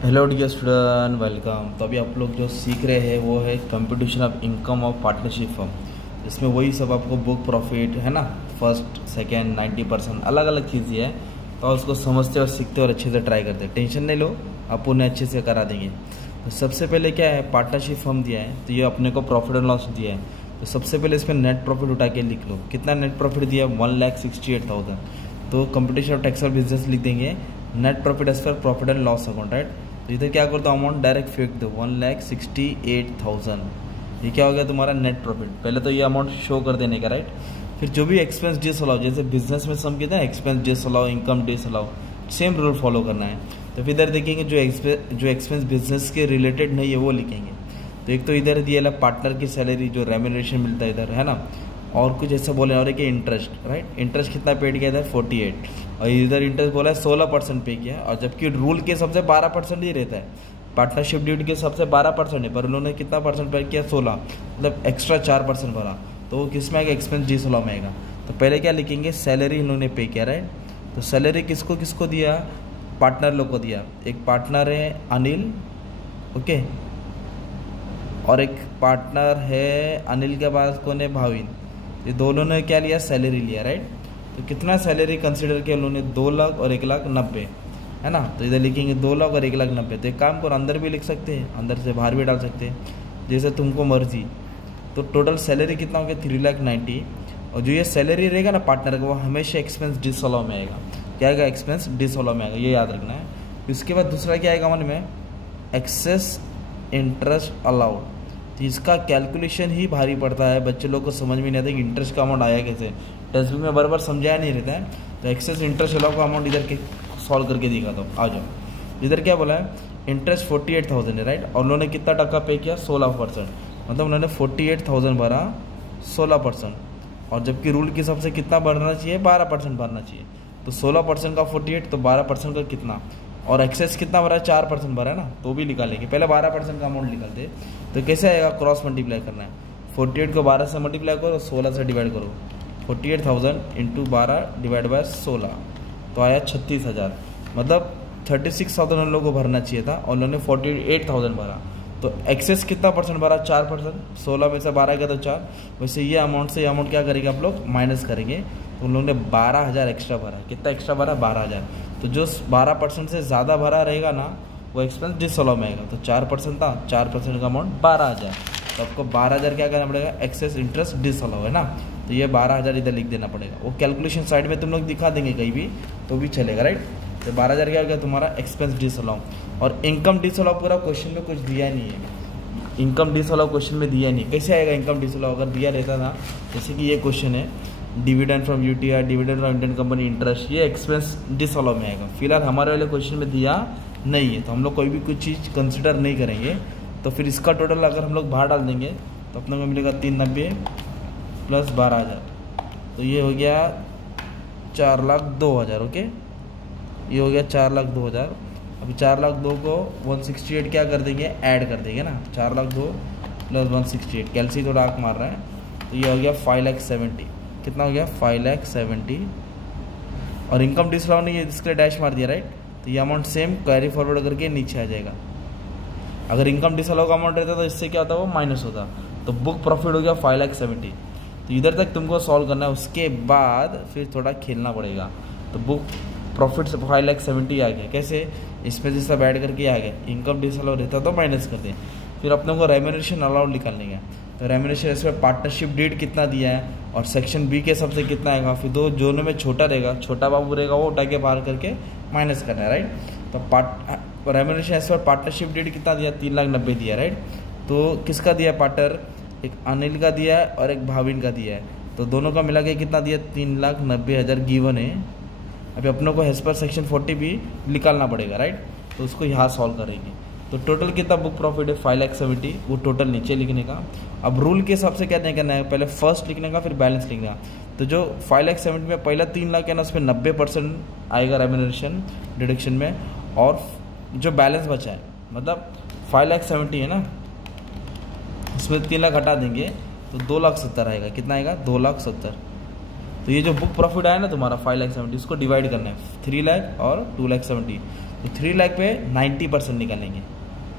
Hello dear student, welcome. तो अभी आप लोग जो सीख रहे हैं वो है computation of income of partnership firm. इसमें वही सब आपको बुक प्रॉफिट है ना, फर्स्ट सेकेंड 90% अलग अलग चीज़ है। तो उसको समझते और सीखते और अच्छे से ट्राई करते, टेंशन नहीं लो, आप उन्हें अच्छे से करा देंगे। तो सबसे पहले क्या है, पार्टनरशिप फर्म दिया है तो ये अपने को प्रॉफिट एंड लॉस दिया है। तो सबसे पहले इसमें नेट प्रॉफिट उठा के लिख लो, कितना नेट प्रॉफिट दिया है 1,68,000। तो कंप्यूटेशन ऑफ टैक्स और बिजनेस लिख देंगे, net profit as per profit and loss account, right. तो इधर क्या करता हूँ, अमाउंट डायरेक्ट फेंक दो 1,68,000। ये क्या हो गया तुम्हारा नेट प्रॉफिट। पहले तो ये अमाउंट शो कर देने का, राइट। फिर जो भी एक्सपेंस डिसअलाउ, जैसे बिजनेस में सम कहते हैं expense disallow, income disallow, same rule follow करना है। तो फिर इधर देखेंगे जो एक्सपेंस बिजनेस के रिलेटेड नहीं है वो लिखेंगे। तो एक तो इधर दिया पार्टनर की सैलरी जो रेम्यूनरेशन मिलता है इधर, है ना। और कुछ ऐसा बोले, और एक इंटरेस्ट, राइट। इंटरेस्ट कितना पेड किया था 48, और इधर इंटरेस्ट बोला है 16% पे किया। और जबकि रूल के हिसाब से 12% ही रहता है, पार्टनरशिप ड्यूटी के हिसाब से 12% है, पर उन्होंने कितना परसेंट पे किया 16, मतलब एक्स्ट्रा 4% भरा। तो वो किस में आएगा, एक्सपेंस डिसअलाउ में आएगा। तो पहले क्या लिखेंगे, सैलरी इन्होंने पे किया, राइट। तो सैलरी किसको किसको दिया, पार्टनर लोग को दिया। एक पार्टनर है अनिल, ओके, और एक पार्टनर है अनिल के पास कौन है, भाविन। ये दोनों ने क्या लिया, सैलरी लिया, राइट। तो कितना सैलरी कंसिडर किया उन्होंने, 2 लाख और 1,90,000, है ना। तो इधर लिखेंगे 2 लाख और 1,90,000। तो एक काम करो, अंदर भी लिख सकते हैं, अंदर से बाहर भी डाल सकते हैं, जैसे तुमको मर्जी। तो टोटल सैलरी कितना हो गया 3,90,000। और जो ये सैलरी रहेगा ना पार्टनर का, वो हमेशा एक्सपेंस डिसअलाउ में आएगा। क्या आएगा, एक्सपेंस डिसअलाउ में आएगा, ये याद रखना है। उसके बाद दूसरा क्या आएगा मन में, एक्सेस इंटरेस्ट अलाउड। तो इसका कैलकुलेशन ही भारी पड़ता है, बच्चे लोग को समझ में नहीं आता कि इंटरेस्ट का अमाउंट आया कैसे, टेक्स्ट बुक में बराबर समझाया नहीं रहता है। तो एक्सेस इंटरेस्ट अलाउ का अमाउंट इधर के सॉल्व करके दिखाता हूँ, आ जाओ। इधर क्या बोला है, इंटरेस्ट 48,000 है, राइट। और उन्होंने कितना टका पे किया, 16%, मतलब उन्होंने 48,000 भरा 16%। और जबकि रूल के हिसाब से कितना भरना चाहिए, 12% भरना चाहिए। तो 16% का 48, तो 12% का कितना, और एक्सेस कितना भरा है, 4% भरा है ना, तो भी निकालेंगे। पहले 12% का अमाउंट निकालते। तो कैसे आएगा, क्रॉस मल्टीप्लाई करना है, 48 को 12 से मल्टीप्लाई करो, 16 से डिवाइड करो। 48,000 इंटू 12 डिवाइड बाय 16, तो आया 36,000। मतलब 36,000 उन लोगों को भरना चाहिए था, और उन्होंने 48,000 भरा। तो एक्सेस कितना परसेंट भरा, 4%। 16 में से 12 गया तो 4। वैसे ये अमाउंट से ये अमाउंट क्या करेंगे आप लोग, माइनस करेंगे। तो उन लोगों ने 12,000 एक्स्ट्रा भरा। कितना एक्स्ट्रा भरा, 12,000। तो जो 12% से ज़्यादा भरा रहेगा ना, वो एक्सपेंस डिसअलाउ में आएगा। तो 4% था, 4% का अमाउंट 12,000। तो आपको 12,000 क्या करना पड़ेगा, एक्सेस इंटरेस्ट डिसअलाउ, है ना। तो ये 12,000 इधर लिख देना पड़ेगा। वो कैलकुलेशन साइड में तुम लोग दिखा देंगे कहीं भी, तो भी चलेगा, राइट। तो 12,000 क्या हो गया तुम्हारा एक्सपेंस डिसअलाउ। और इनकम डिसअलाउ पूरा क्वेश्चन में कुछ दिया नहीं है, इनकम डिसअलाउ क्वेश्चन में दिया नहीं। कैसे आएगा इनकम डिसअलाउ, अगर दिया रहता था, जैसे कि ये क्वेश्चन है, dividend from UTR, dividend from Indian company, interest, ये एक्सपेंस डिसअलाउ में आएगा। फिलहाल हमारे वाले क्वेश्चन में दिया नहीं है, तो हम लोग कोई भी कुछ चीज़ कंसिडर नहीं करेंगे। तो फिर इसका टोटल अगर हम लोग बाहर डाल देंगे तो अपने को मिलेगा 390 प्लस 12,000, तो ये हो गया 4,02,000, ओके। ये हो गया 4,02,000। अभी 4,02,000 को 168 क्या कर देंगे, ऐड कर देंगे ना। 4,02,000 प्लस 168, कैलसी थोड़ा आँख मार रहा है, तो ये हो गया 5,70,000। कितना हो गया, 5,70,000। और इनकम डिसअलाउ ने ये इसके डैश मार दिया, राइट। तो ये अमाउंट सेम कैरी फॉरवर्ड करके नीचे आ जाएगा। अगर इनकम डिसअलाउ का अमाउंट रहता तो इससे क्या होता, वो माइनस होता। तो बुक प्रॉफिट हो गया 5,70,000। तो इधर तक तुमको सॉल्व करना है, उसके बाद फिर थोड़ा खेलना पड़ेगा। तो बुक प्रॉफिट से 5,70,000 आ गया, कैसे, इसमें से सब ऐड करके आ गया। इनकम डिसअलाउ रहता तो माइनस कर दें। फिर अपने को रेम्यूनरेशन अलाउड निकालने का। तो रेम्यूनरेशन इसमें पार्टनरशिप डेट कितना दिया है, और सेक्शन बी के सबसे कितना आएगा। फिर दो जोनों में छोटा रहेगा, छोटा बाबू रहेगा, वो उठा के बाहर करके माइनस करना है, राइट। तो remuneration as per partnership deed कितना दिया, 3,90,000 दिया, राइट। तो किसका दिया पार्टनर, एक अनिल का दिया है और एक भाविन का दिया है। तो दोनों का मिला के कितना दिया, 3,90,000 गिवन है। अभी अपनों को एज पर सेक्शन 40 भी निकालना पड़ेगा, राइट। तो उसको यहाँ सॉल्व करेंगे। तो टोटल कितना बुक प्रॉफिट है 5,70,000, वो टोटल नीचे लिखने का। अब रूल के हिसाब से क्या नहीं करना है, पहले फर्स्ट लिखने का, फिर बैलेंस लिखना। तो जो 5,70,000 में पहला 3 लाख है ना, उसमें 90% आएगा रेम्यूनरेशन डिडक्शन में। और जो बैलेंस बचा है, मतलब 5,70,000 है ना, उसमें 3 लाख हटा देंगे तो 2,70,000 आएगा। कितना आएगा, 2,70,000। तो ये जो बुक प्रॉफिट आया ना तुम्हारा 5,70,000, इसको डिवाइड करना है 3 लाख और 2,70,000। तो 3 लाख पे 90% निकालेंगे।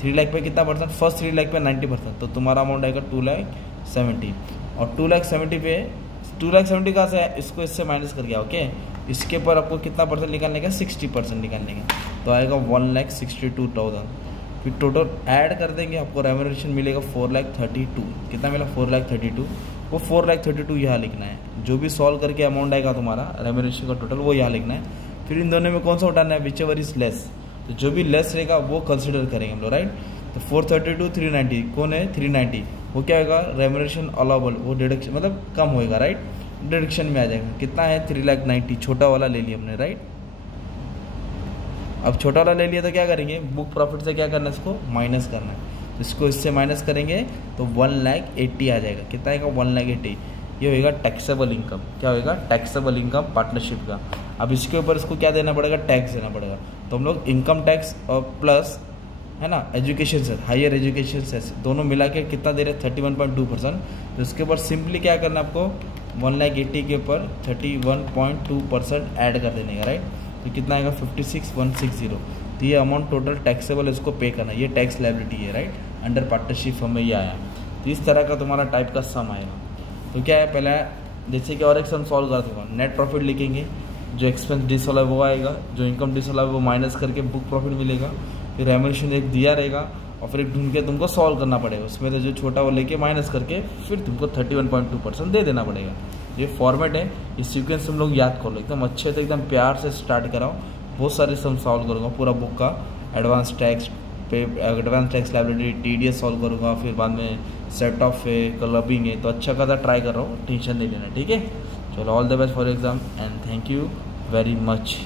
3 लाख पे कितना परसेंट, फर्स्ट 3 लाख पे 90%, तो तुम्हारा अमाउंट आएगा 2,70,000। और 2,70,000 पे 2,70,000 कहाँ से है, इसको इससे माइनस कर गया। ओके, इसके ऊपर आपको कितना परसेंट निकालने का, 60% निकालने का, तो आएगा 1,62,000। फिर टोटल ऐड कर देंगे, आपको रेम्यूनरेशन मिलेगा 4,32,000। कितना मिला, 4,32,000। वो 4,32,000 यहाँ लिखना है। जो भी सॉल्व करके अमाउंट आएगा तुम्हारा रेम्यूनरेशन का टोटल, वो यहाँ लिखना है। फिर इन दोनों में कौन सा उठाना है, विच एवर इज लेस, तो जो भी लेस रहेगा वो कंसिडर करेंगे हम लोग, राइट। तो 432 390 कौन है, 390, वो क्या होगा, रेम्यूनरेशन अलाउबल, वो डिडक्शन मतलब कम होएगा, राइट, डिडक्शन में आ जाएगा। कितना है, 3,90,000, छोटा वाला ले लिया हमने, राइट। अब छोटा वाला ले लिया तो क्या करेंगे, बुक प्रॉफिट से क्या करना है, इसको माइनस करना है। तो इसको इससे माइनस करेंगे तो 1,80,000 आ जाएगा। कितना आएगा, 1,80,000। ये होएगा टैक्सेबल इनकम। क्या होएगा, टैक्सेबल इनकम पार्टनरशिप का। अब इसके ऊपर इसको क्या देना पड़ेगा, टैक्स देना पड़ेगा। तो हम लोग इनकम टैक्स और प्लस है ना education cess, higher education cess, दोनों मिला के कितना दे रहे हैं, 31.2%। तो इसके ऊपर सिंपली क्या करना है आपको, 1,80,000 के ऊपर 31.2% ऐड कर देने का, राइट। तो कितना आएगा, 56,160। तो ये अमाउंट टोटल टैक्सेबल इसको पे करना, ये टैक्स लायबिलिटी है, राइट, अंडर पार्टनरशिप हमें ये आया। तो इस तरह का तुम्हारा टाइप का सम आएगा। तो क्या है, पहले जैसे कि और एक सम सॉल्व कर दूँगा, नेट प्रॉफिट लिखेंगे, जो एक्सपेंस डिसअलाउ वो आएगा, जो इनकम डिसअलाउ वो माइनस करके बुक प्रॉफिट मिलेगा। फिर रेम्यूनरेशन एक दिया रहेगा और फिर एक ढूंढ के तुमको सॉल्व करना पड़ेगा, उसमें से जो छोटा वो लेके माइनस करके फिर तुमको 31.2% दे देना पड़ेगा। ये फॉर्मेट है, इस सीक्वेंस तुम लोग याद कर लो, एकदम अच्छे से एकदम प्यार से स्टार्ट कराओ। बहुत सारे सम सॉल्व करूँगा पूरा बुक का, एडवांस टैक्स पे, advance tax liability, TDS solve करूँगा, फिर बाद में सेट ऑफ है, क्लबिंग है। तो अच्छा खासा ट्राई कर रहा हूँ, टेंशन नहीं लेना, ठीक है। चलो, all the best for exam and thank you very much.